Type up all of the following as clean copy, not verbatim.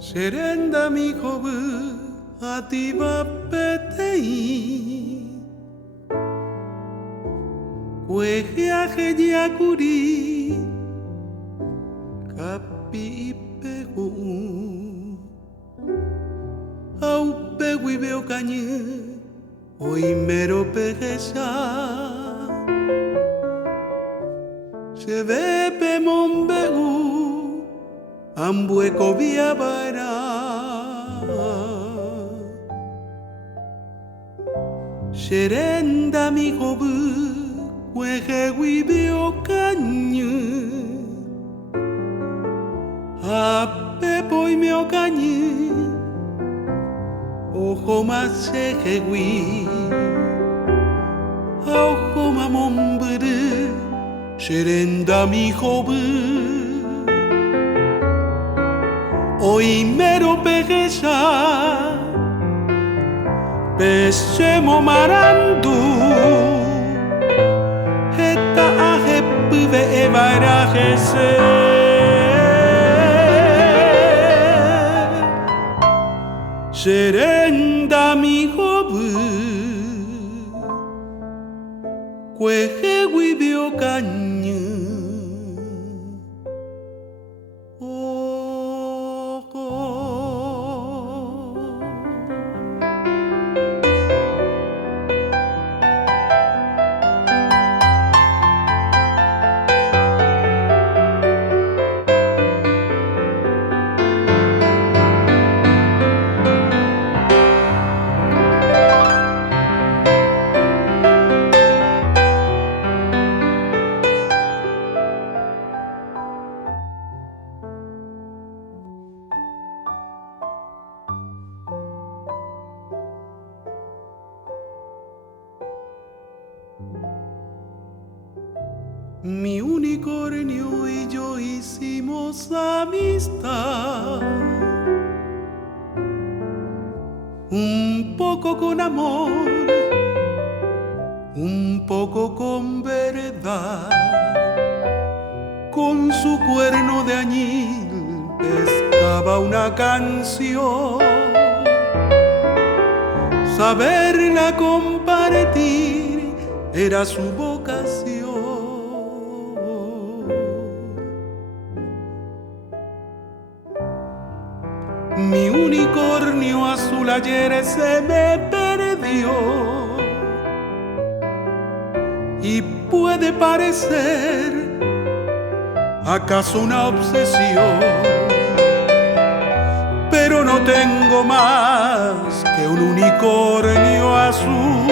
Serenda mi hobu atiba petei Kueheaje yakuri Kapi ipehu Au pegui veo cañe Hoy mero pegesa Se ve pe mombeu Ambueco via bara Serenda mi hobu Kuehewi veo cañe Ape poi meo cañe Ojo más sejewi Ojo ma mombere Serenda mi hobu Hoy mero pegesa Pesemo marandu Eta ajepive evarajese Serenda mi hobu Kuehewi vio cañe Mi unicornio y yo hicimos amistad, un poco con amor, un poco con verdad. Con su cuerno de añil pescaba una canción, saberla compartir era su vocación. Mi unicornio azul ayer se me perdió y puede parecer acaso una obsesión, pero no tengo más que un unicornio azul.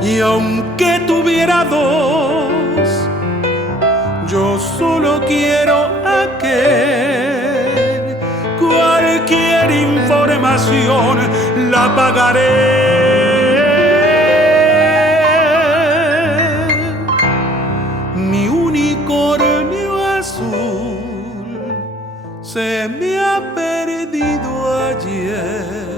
Y aunque tuviera dos, yo solo quiero aquel. Cualquier información la pagaré. Mi unicornio azul se me ha perdido ayer.